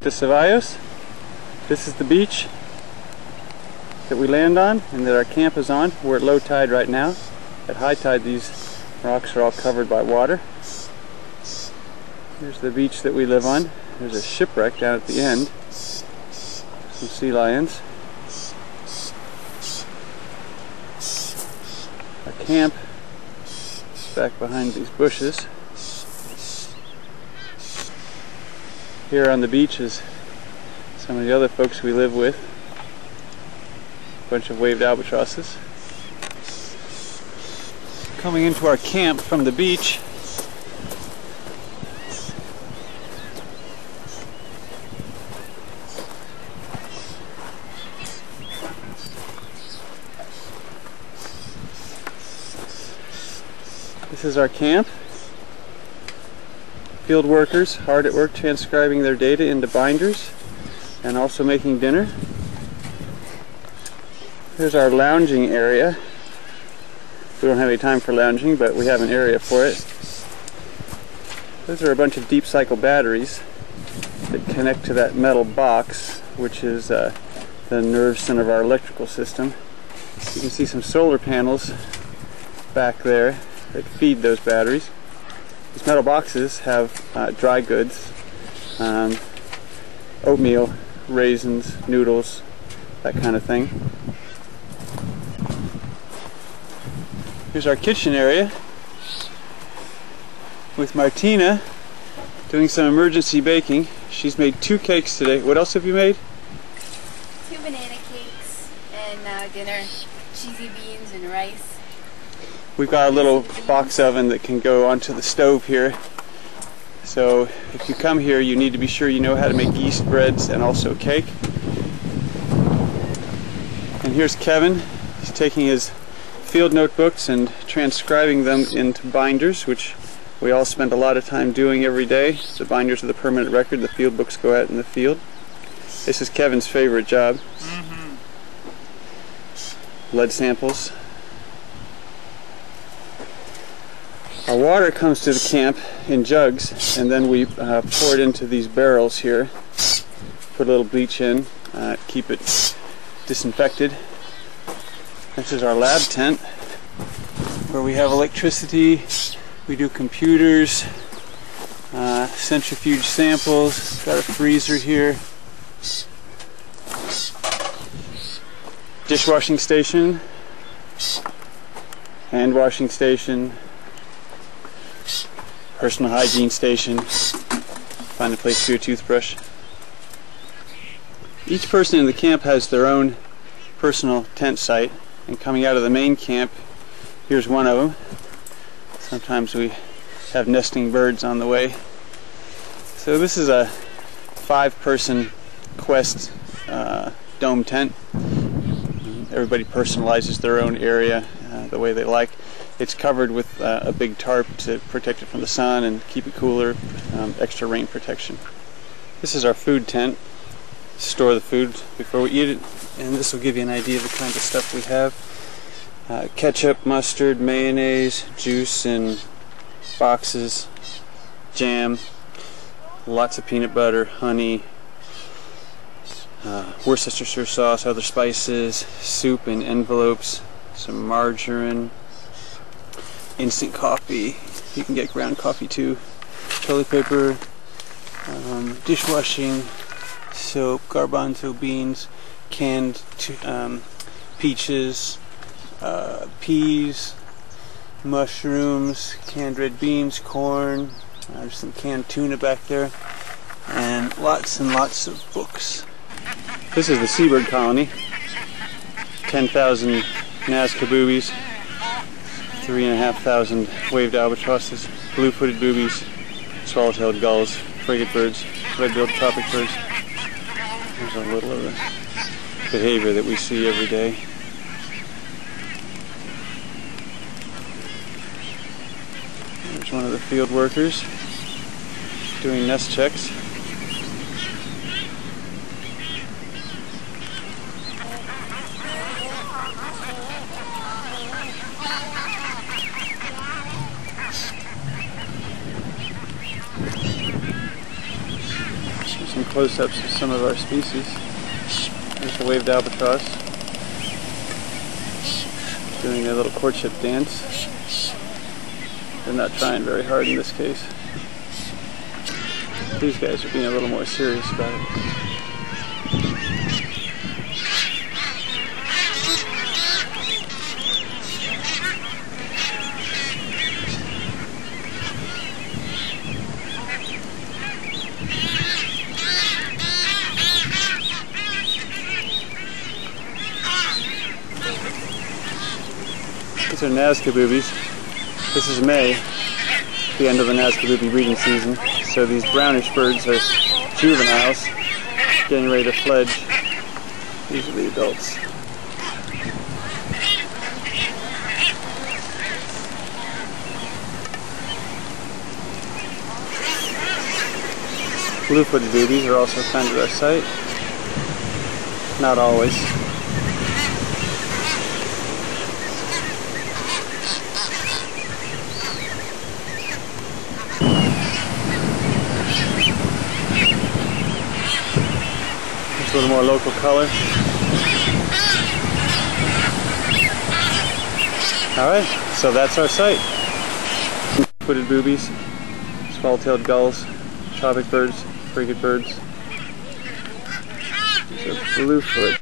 To Ceballos. This is the beach that we land on and that our camp is on. We're at low tide right now. At high tide these rocks are all covered by water. Here's the beach that we live on. There's a shipwreck down at the end. Some sea lions. Our camp is back behind these bushes. Here on the beach is some of the other folks we live with. A bunch of waved albatrosses. Coming into our camp from the beach, this is our camp. Field workers hard at work transcribing their data into binders and also making dinner. Here's our lounging area. We don't have any time for lounging, but we have an area for it. Those are a bunch of deep cycle batteries that connect to that metal box, which is the nerve center of our electrical system. You can see some solar panels back there that feed those batteries. These metal boxes have dry goods, oatmeal, raisins, noodles, that kind of thing. Here's our kitchen area with Martina doing some emergency baking. She's made 2 cakes today. What else have you made? 2 banana cakes and dinner, cheesy beans and rice. We've got a little box oven that can go onto the stove here. So if you come here, you need to be sure you know how to make yeast breads and also cake. And here's Kevin. He's taking his field notebooks and transcribing them into binders, which we all spend a lot of time doing every day. The binders are the permanent record. The field books go out in the field. This is Kevin's favorite job. Blood samples. Our water comes to the camp in jugs, and then we pour it into these barrels here. Put a little bleach in, keep it disinfected. This is our lab tent, where we have electricity, we do computers, centrifuge samples, got a freezer here. Dishwashing station, hand washing station, personal hygiene station, find a place for your toothbrush. Each person in the camp has their own personal tent site, and coming out of the main camp, here's one of them. Sometimes we have nesting birds on the way. So this is a 5-person Quest dome tent. Everybody personalizes their own area the way they like. It's covered with a big tarp to protect it from the sun and keep it cooler, extra rain protection. This is our food tent. Store the food before we eat it, and this will give you an idea of the kind of stuff we have. Ketchup, mustard, mayonnaise, juice in boxes, jam, lots of peanut butter, honey, Worcestershire sauce, other spices, soup in envelopes, some margarine, instant coffee. You can get ground coffee too. Toilet paper, dishwashing soap, garbanzo beans, canned peaches, peas, mushrooms, canned red beans, corn. There's some canned tuna back there, and lots of books. This is the seabird colony. 10,000 Nazca boobies, 3,500 waved albatrosses, blue-footed boobies, swallow-tailed gulls, frigate birds, red-billed tropic birds. There's a little of the behavior that we see every day. There's one of the field workers doing nest checks. close-ups of some of our species. There's the waved albatross doing a little courtship dance. They're not trying very hard in this case. These guys are being a little more serious about it. These are Nazca boobies. This is May, the end of the Nazca booby breeding season. So these brownish birds are juveniles, getting ready to fledge. These are the adults. Blue-footed boobies are also found at our site. Not always. A little more local color. Alright, so that's our site. Footed boobies, swallow-tailed gulls, tropic birds, frigate birds. These are bluefoot.